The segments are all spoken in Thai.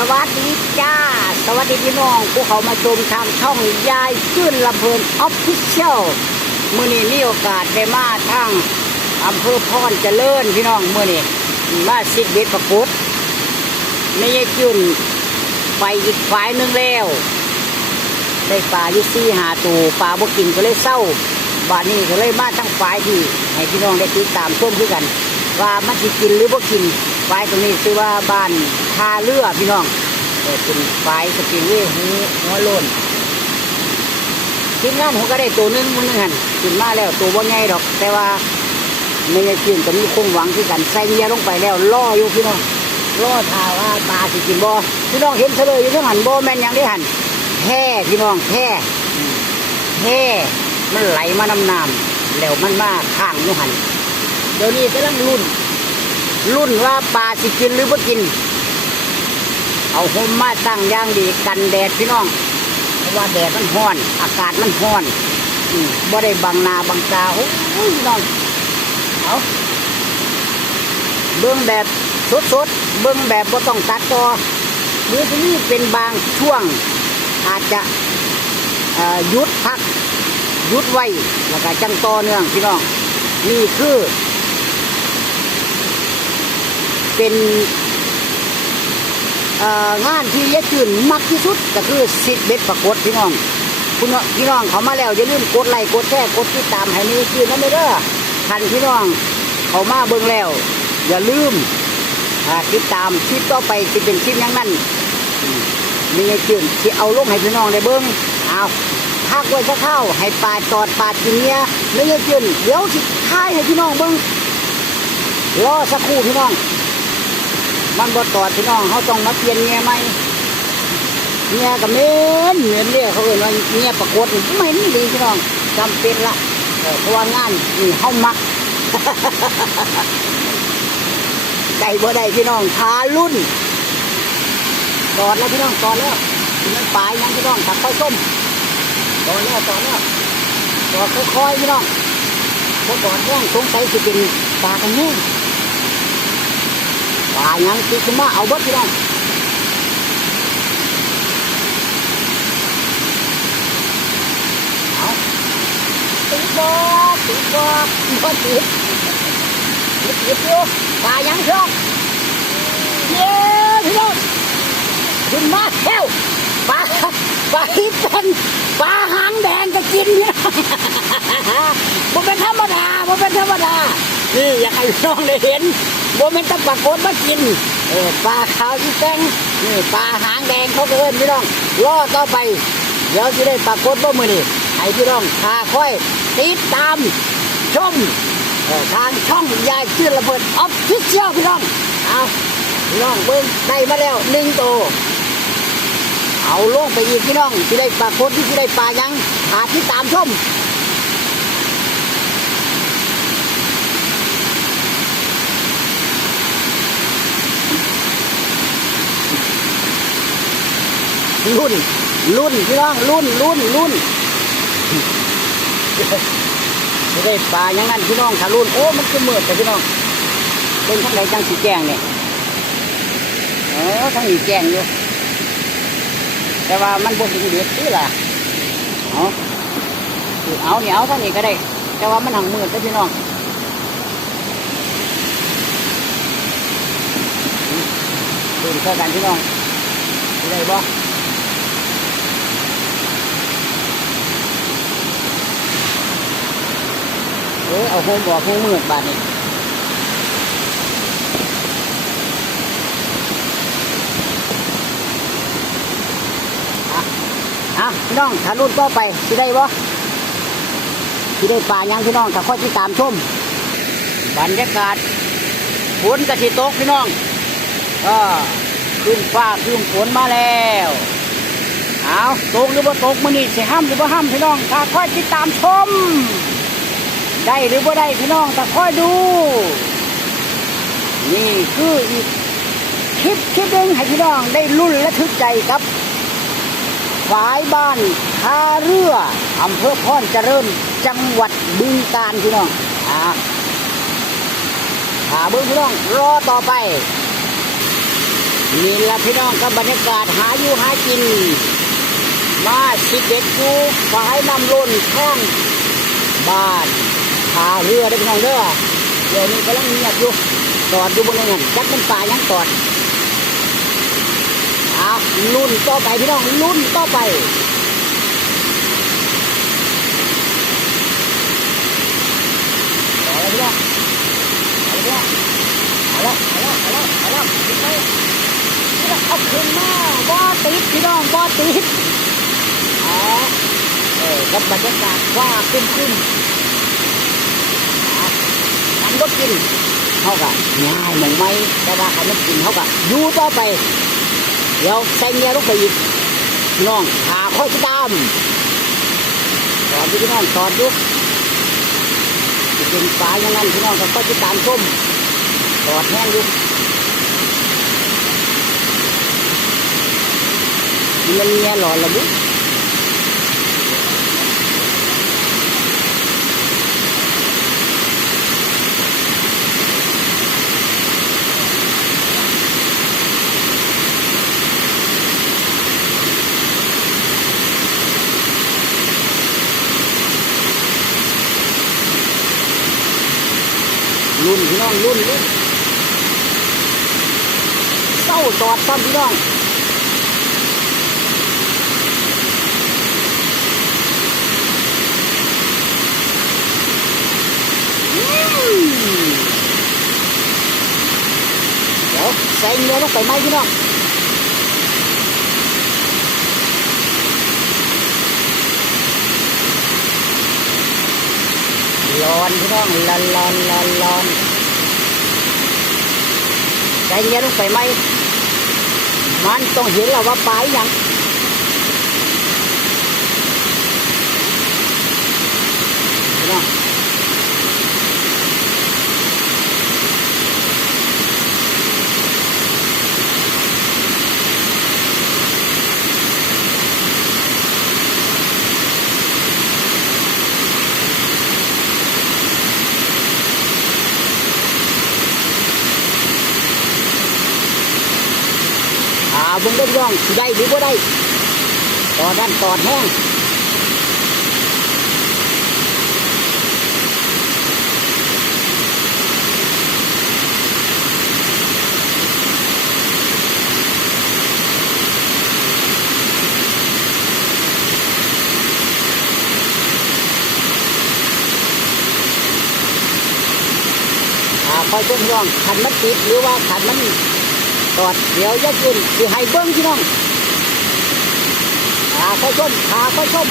สวัสดีจ้า สวัสดีพี่น้องผู้เขามาชมทางช่องยายขึ้นลำเพลินออฟฟิเชียลมื่อนี้มีโอกาสได้มาทางอำเภอพรเจริญพี่น้องมื่อนี้มาสิบเบ็ดประกุดไม่ยายขึ้นไปอีกฝ่ายหนึ่งแล้ว ได้ปลายู่ซี่หาตูปลาบ่กินก็เลยเศร้าบานนี้ก็เลยมาทั้งฝ่ายที่ให้พี่น้องได้ติดตามชมคือกัน ว่ามันสิกินหรือบ่กินฝ่ายตรงนี้ชื่อว่าบ้านท่าเรือพี่น้องเออเป็นฝ่ายสกินเวยหูหัวโลนทีมงานผมก็ได้ตัวนึงมึงนึงหันกินมาแล้วตัวบ่ใหญ่ดอก แต่ว่าไม่ได้กินก็มีคงหวังคือกันใส่เงียลงไปแล้วล่ออยู่พี่น้องล่อทาว่าปลาสิกินบ่พี่น้องเห็นเฉลยอยู่ทั้งหันบ่แม่นยังได้หันแพร่พี่น้องแพร่แพร่มันไหลมาน้ำน้ำแล้วมันมาข้างนู่หัน เดี๋ยวนี้กำลังรุ่น รุ่นว่าปลาสิกินหรือบ่กิน เอาห่มมาตั้งย่างดีกันแดดพี่น้อง เพราะว่าแดดมันร้อน อากาศมันร้อนอืมบ่ได้บังนาบังตาโอ้ยพี่น้องเอาเบื้องแบบสดๆเบื้องแบบบ่ต้องตัดต่อหรือที่นี่เป็นบางช่วง อาจจะหยุดพักหยุดไว้แล้วก็จังต่อเนื่องพี่น้อง นี่คือ เป็นงานที่ยายจืนมักที่สุดก็คือสิทธิ์เบ็ดประกวดพี่น้องคุณพี่น้องเขามาแล้วอย่าลืมกดไลค์กดแชร์กดติดตามให้นี่จืนนั่นเด้อทันพี่น้องเขามาเบิ่งแล้ว อย่าลืมติดตามคลิปต่อไปที่เป็นคลิปย่างนั้นมีไงจืนที่เอาลงให้พี่น้องได้เบิ้งเอาพักไว้สักเข้าให้ปลาจอดปลากินเนี้ยไม่ไงจืนเดี๋ยวสิท้ายให้พี่น้องเบิ้งรอสักครู่พี่น้อง มันบ่ตอดพี่น้องเขาต้องมาเปลี่ยนเงี้ยใหมเงี้ยกับเม้นเหมือนเรียกเขาเอ่ยว่าเงี้ยประกวดไม่นี่ดีพี่น้องจำเป็นละเพราะว่างานนี่เขามักได้บ่ได้พี่น้องทารุ่นตอดแล้วพี่น้องตอดแล้วมันปลายยังพี่น้องตัดค่อยส้มตอดแล้วตอดแล้วตอดค่อยๆพี่น้องพอตอดแห้งสงสัยจะเป็นปลากันแห้ง ปลายังติดขึ้นมาเอาเบิดพี่น้องเอาติดบ่ติดบ่บ่ติดติดติดอยู่ปลายังพี่น้องเย้พี่น้องขึ้นมาแล้วปลาปลาฮิปเป็นปลาหางแดงก็กินเนี่ยบ่เป็นธรรมดาบ่เป็นธรรมดานี่อยากให้พี่น้องได้เห็น บ่เป็นตะปรากฏมากินเออปลาขาวที่แตงนี่ปลาหางแดงเขาเอิ้นพี่น้องรอต่อไป เดี๋ยวจะได้ปรากฏบ่มื้อนี้ให้พี่น้องพาค่อยติดตามชมทางช่องยายชื่อระเบิดออฟฟิเชียลพี่น้องเอาพี่น้องเบิ่งได้มาแล้วหนึ่งตัวเอาลงไปอีกพี่น้องที่ได้ปลาโคตรที่ได้ปลายังหาที่ตามชม รุ่น รุ่นพี่น้องรุ่นรุ่นรุ่นที่ได้ปลาอยังนั่นพี่น้องถ้ารุ่นโอ้มันคือมืดแต่พี่น้องเป็นทั้งไหนจังสีแจงเนี่ยเออทั้งอีแจงอยู่แต่ว่ามันบนถึงเด็ดนี่ล่ะเอาคือเอาเนี่ยเอาเท่านี้ก็ได้ แต่ว่ามันหังมืดเด้อพี่น้องตื่นเข้ากันพี่น้องได้บ่ เออเอาโฮมบอกให้มืดบาดนี้อะพี่น้องถ้ารุ่นต่อไปสิได้บ่สิได้ป่ายังพี่น้องถ้าค่อยติดตามชมบรรยากาศฝนกระสิตกพี่น้องก็ขึ้นฟ้าขึ้นฝนมาแล้วเอาตกหรือบ่าตกมื้อนี้สิห้ามหรือบ่าห้ามพี่น้องถ้าค่อยติดตามชม ได้หรือบ่ได้พี่น้องถ้าค่อยดู นี่คืออีกคลิปคลิปหนึ่งให้พี่น้องได้ลุ้นและทึกใจครับฝายบ้านท่าเรืออำเภอพรเจริญจังหวัดบึงกาฬพี่น้องอ่าหาเบิ้งพี่น้องรอต่อไปนี่ละพี่น้องกับบรรยากาศหาอยู่หากิน มาสิเด็ดอยู่ฝายน้ำล้นข้างบ้าน พาเรือได้พี่น้องเด้อเดี๋ยวนี้กำลังเงียบอยู่จอดอยู่บนนั้นจักมันป่ายังจอดเอาลุ่นต่อไปพี่น้องลุ่นต่อไปเอาละพี่น้องเอาละเอาละเอาละเอาละเอาละขึ้นไปนี่ละเอาขึ้นมาบ่ติดพี่น้องบ่ติดอ๋อเออกับบรรยากาศว่าขึ้นขึ้น ก็กินเขาก็ง่ายมองไหมแต่ว่าเขาไม่กินเขาก็อยู่ต่อไป เดี๋ยวใส่เงียลงไปอีกน้องหาข้อยตามตอนที่พี่น้องตอนยุกจะเป็นฟ้าอย่างนั้นพี่น้องก็ค่อยติดตามชมตอดแห้งยู่มันเงียหล่อละบุ รุ่นพี่น้องรุ่นรุ่นเศร้าจอดซ้ำพี่น้องเดี๋ยวใส่เนื้อลงไปไหมพี่น้อง ร้อนพี่น้องร้อนร้อนร้อนร้อนใจเนื้อลงไปไหมมันต้องเห็นแล้วว่าปลายยังพี่น้อง อ่าบุ้งได้พี่น้องได้หรือว่าได้ตอนนั้นตอดแห้งคอยชมพี่น้องขันมันติดหรือว่าขันมัน ตอดเดี๋ยวจะกินสิให้เบิ้งพี่น้องอ่าคอยชมขาคอยชม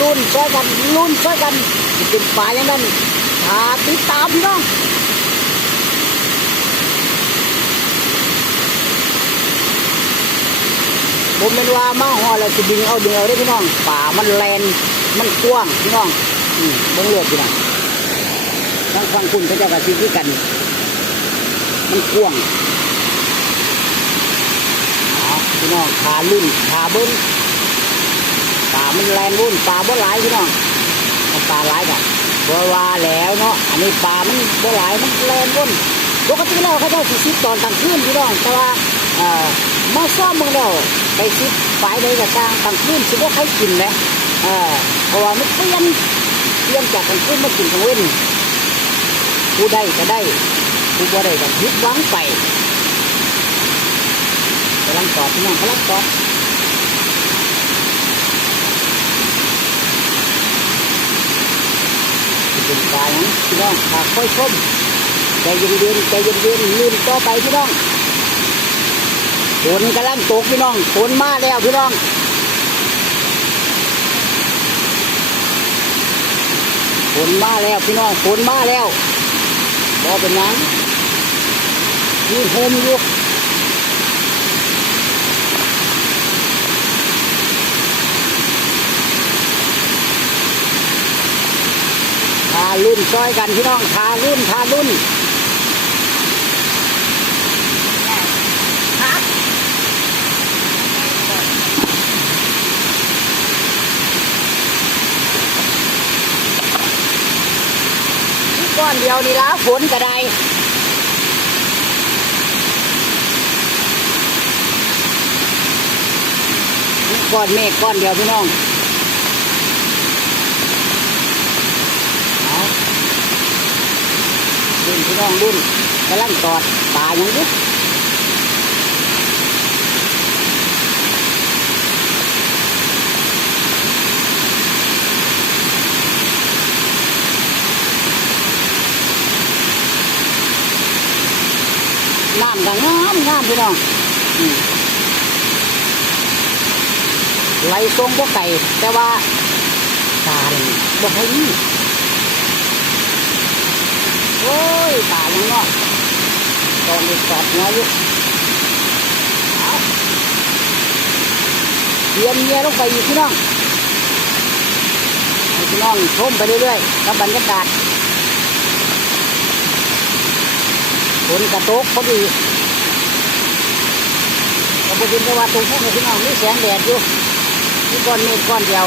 ลุ้นช่วยกันลุ้นช่วยกันสิเป็นป่าอย่างนั้นขาติดตามพี่น้องผมเป็นว่ามาหอแล้วสิดึงเอาดึงเอาได้พี่น้องป่ามันแลนมันกว้างพี่น้องอืมเบิ้งเลือดพี่น้องทางฟังคุณพระเจ้ากับชีวิตกัน มันกว้างอ๋อ พี่น้องขาลุ่นขาเบิ้ลป่ามันแรงรุ่นป่าบ่หลายพี่น้องป่าหลายกันบ่ว่าแล้วเนาะอันนี้ป่ามันบ่หลายมันแรงรุ่นปกติแล้วเขาเจ้าสิซิดตอนกลางคืนพี่น้องแต่ว่าเอ่อมาซ่อมเมืองแล้วไปซิดฝ่ายใดก็ตามกลางคืนสิบ่ใครกินแหละเออเพราะว่ามันเปลี่ยนเปลี่ยนจากกลางคืนมากินกลางว้นผู้ได้ก็ได้ผู้บ่ได้ก็ยึดวังไปำลังตอบพี่น้องกำลังตอบเป็นตายนะพี่น้องฝากค่อยชมใจเย็นๆใจเย็นๆลืมต่อไปพี่น้องฝนกำลังตกพี่น้องฝนมาแล้วพี่น้องฝนมาแล้วพี่น้องฝนมาแล้วบอเป็นหยังมีโฮมอยู่ารุ่นซอยกันพี่น้องทารุ่นทารุ่นก้อนเดียวนี่ละฝนกระไดก้อนเมฆก้อนเดียวพี่น้อง ดุนพี่น้องดุนกำลังตอดปลาอย่างนี้น้ำก็งามงามพี่น้องไหลทรงบ่ไก่แต่ว่าตาเนี่ยบ่ค่อยมี โอ้ยตายังน้อยตอนนี้สอดหัวอยู่เยียมเมียลงไปอีกพี่น้องพี่น้องชมไปเรื่อยๆกับบรรยากาศฝนกระตกพอดีก็บ่เป็นว่าตรงพวกพี่น้องมีแสงแดดอยู่มีก้อนเมฆก้อนเดียว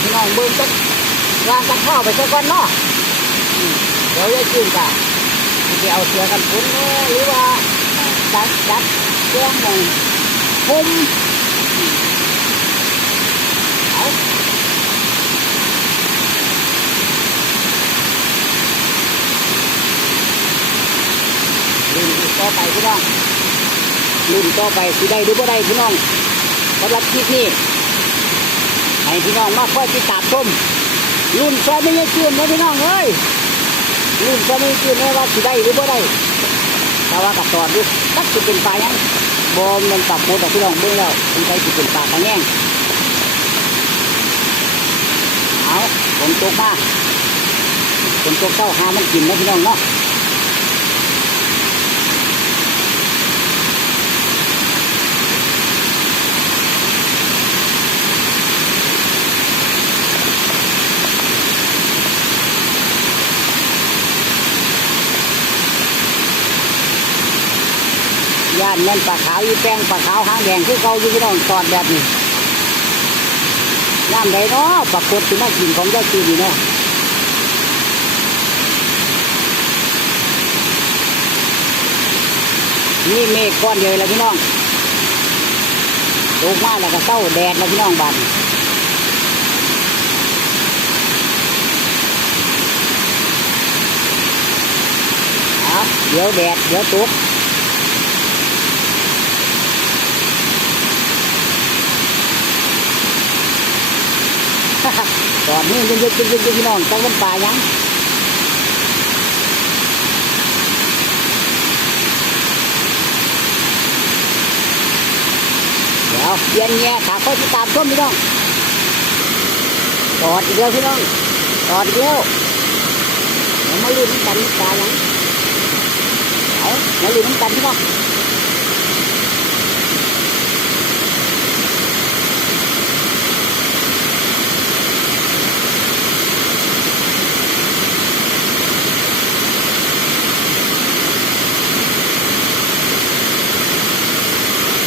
พี่น้องเบิ่งจัก วางกันข้าวไปสักก้อนเนาะเดี๋ยวยายจืนกะจะเอาเสือกันฝนเนาะหรือว่าจัดจัดแจ้งหมองคุมอืมเอารุ่นอีกต่อไปพี่น้องรุ่นต่อไปสิได้หรือบ่ได้พี่น้องสำหรับคลิปนี้ให้พี่น้องมาคอยติดตามชม รุ่นซอยไม่ยังเชื่อมนะพี่น้องเอ้ยรุ่นซอยไม่ยังเชื่อมนะว่าสิได้หรือบ่ได้แต่ว่ากับตอนดูตักสิเป็นปลายังบอมมันตับโมดอกพี่น้องเบิ่งแล้วมันใจสิเป็นปลากระแง่งเอาผมตกมาผมตกเจ้าหามันกินนะพี่น้องเนาะ ย่านแม่นปลาขาวอีแป้งปลาขาวหางแดงคือเขาอยู่ที่น้องตอดแบบนี้ย่านใดเนาะปรากฏที่มากินของเจ้าจีนเนาะนี่เมฆก้อนเดียวแล้วพี่น้องตกมาแล้วก็เศร้าแดดแล้วพี่น้องบันเดี๋ยวแดดเดี๋ยวตก ตอนนี้ยังยังยังยังพี่น้องจังมันป่ายังเดี๋ยวเย็นแง่ขาค่อยติดตามชมพี่น้องตอดอีกแล้วพี่น้องตอดอีกแล้วเดี๋ยวมาลุ้นกันป่ายังเอามาลุ้นกันพี่น้อง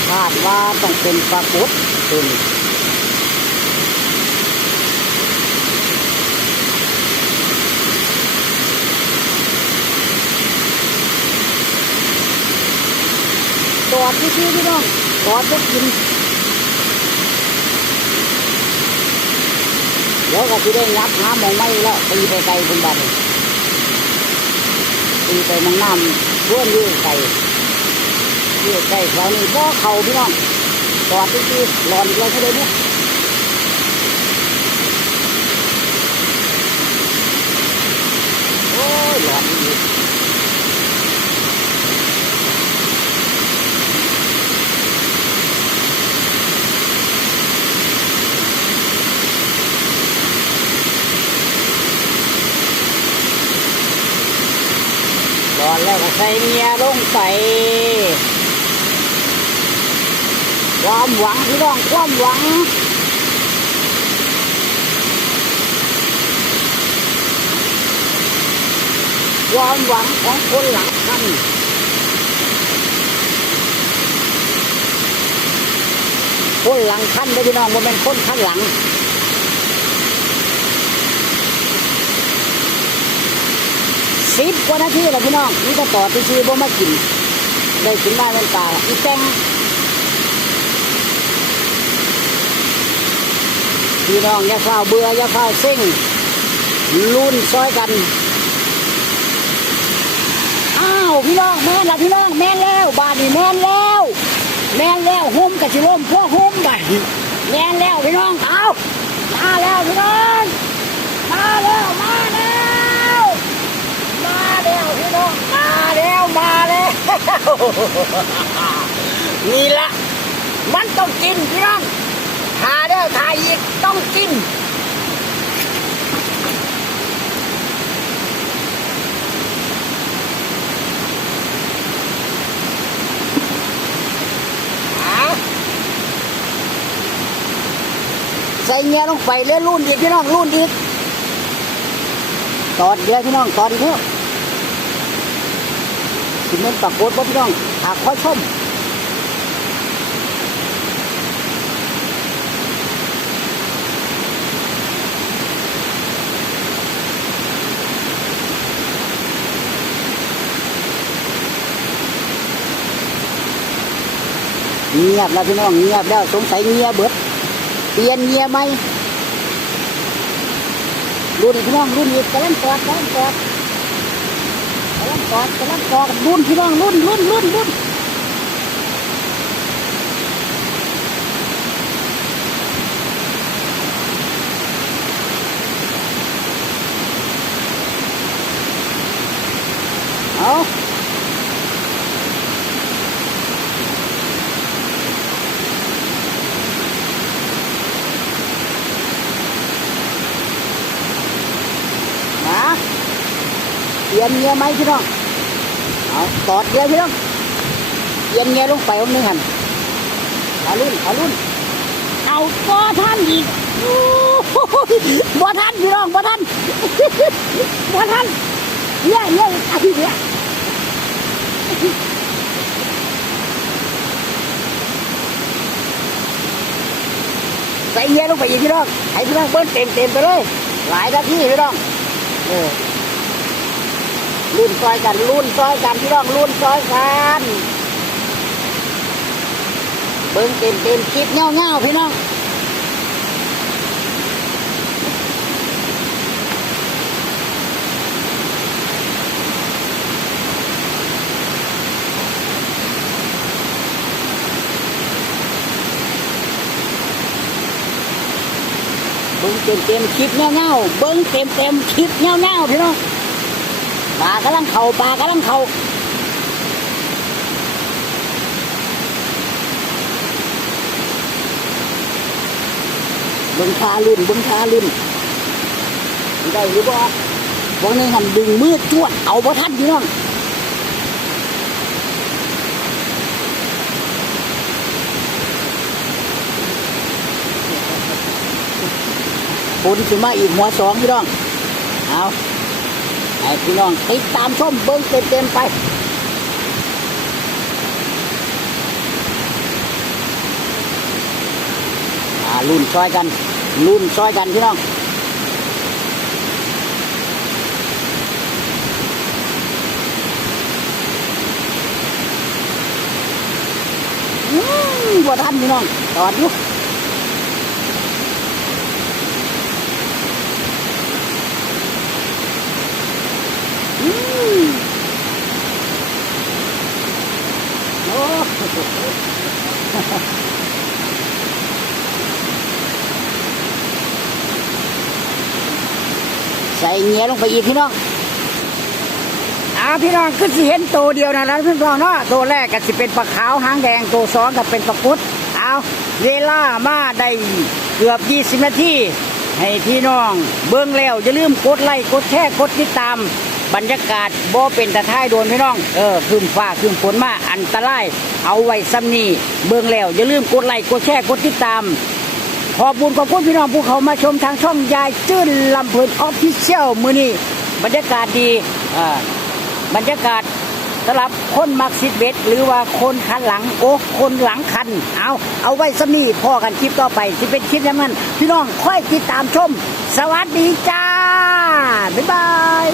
คาดว่าต้องเป็นปลาปุดเป็นตอดที่พี่พี่น้องตอดพวกกินเดี๋ยวก็สิได้งับหาหมองไม้แล้วตีไปไกลคนบ้านตีไปมังน้ำเพื่อนยืดไกล เรียกได้แถวนี้บ่เขาพี่น้องจอดที่ที่หลอนเลยเขาเลยเนี่ยโอ้ยหลอนอีกหลอนแล้วก็ใส่เมียลงไป ความหวังพี่น้องความหวังความหวังของคนหลังคันคนหลังคันเลยพี่น้องมันเป็นคนคันหลังสิบกว่านาทีแล้วพี่น้องนี่ก็ต่อที่ซื้อบ่มากิน ได้กินได้เป็นป่าอีแตง พี่น้องอย่าข้าวเบื่ออย่าข้าวซิ่งรุ่นซอยกัน อ้าวพี่น้องแม่นละพี่น้องแม่นแล้วบาดนี่แม่นแล้ว แม่นแล้วหุ้มกับชิลมพวกหุ้มไปแม่นแล้วพี่น้องเอามาแล้วพี่น้องมาแล้วมาแล้วมาแล้วพี่น้องมาแล้วมาแล้วนี่ละมันต้องกินพี่น้องทาเด้อทาอีกต้องกิน ใส่เงี้ยลงไปเรื่อยรุ่นอีกพี่น้องรุ่นอีกตอดเดียวพี่น้องตอดอีกเถอะสิเมนปากโกดบ่พี่น้องหากค่อยชมเงียบแล้วพี่น้องเงียบแล้วสงสัยเงียบเบิด ปลี่ยนเงียไหมรุ่นพี่น้องรุ่นนี้กำลังกอดกำลังกอดกำลังกอดกำลังกอดรุ่นพี่น้องรุ่นรุ่นรุ่นรุ่นเอามาเปลี่ ยนเงียไหมพี่น้องเอากอดเดียวพี่น้องเปลี่ยนเงียลงไปวันนึงหันเอารุ่นเอารุ่นเอาบ่ท่านอีกโอ้โหบ่ท่านพี่น้องบ่ท่านบ่ท่านเยอะเยอะอาทิตย์เนี้ยใส่เงี้ยลงไปอีกพี่น้องให้พี่น้องเบิ้ลเต็มเต็มไปเลย หลายนาทีพี่น้องเออ รุ่นซอยกันรุ่นซอยกันพี่น้องรุ่นซอยกันเบิ้งเต็มเต็มคลิปเงาเงาพี่น้องเบิ้งเต็มเต็มคลิปเงาเงาเบิ้งเต็มเต็มคลิปเงาเงาพี่น้อง ปลากำลังเข่าปลากำลังเข่าบิ้งคาลุ่นบิ้งคาลุ่นได้หรือบ่วันนี้หันดึงมือจวดเอาบ่ทันพี่น้องฝนสิมาอีกหัวสองพี่น้อง เอา ให้พี่น้องติดตามชมเบิ้งเต็มๆไปอ่ารุ่นซอยกันรุ่นซอยกันพี่น้องอืมบ่ทันพี่น้องตอดอยู่อืมโอ้ ใส่ เงี้ยลงไปอีกพี่น้องอาพี่น้องก็สิเห็นตัวเดียวนะแล้วพี่น้องเนาะตัวแรกก็สิเป็นปลาขาวหางแดงตัวสองก็เป็นปลากุดเอาเวลามาได้เกือบ20นาทีให้พี่น้องเบิ้องแล้วอย่าลืมกดไลค์กดแชร์กดติดตาม บรรยากาศบ่เป็นตะท้ายโดนพี่น้องเออคืมฟ้าคืมฝนมาอันตราย เอาไว้ซ้ำนี่เบิ้องแล้วอย่าลืมกดไลค์กดแชร์กดติดตาม ขอบคุณขอบคุณพี่น้องผู้เขามาชมทางช่องยายจื้นลำเพลินออฟฟิเชียลมือนี้บรรยากาศดีบรรยากาศสำหรับคนมักซิดเบสหรือว่าคนคันหลังโอ้คนหลังคัน เอาเอาไว้สนี่พ่อกันคลิปต่อไปที่เป็นคลิปนั้นพี่น้องค่อยติดตามชม สวัสดีจ้า บ๊ายบาย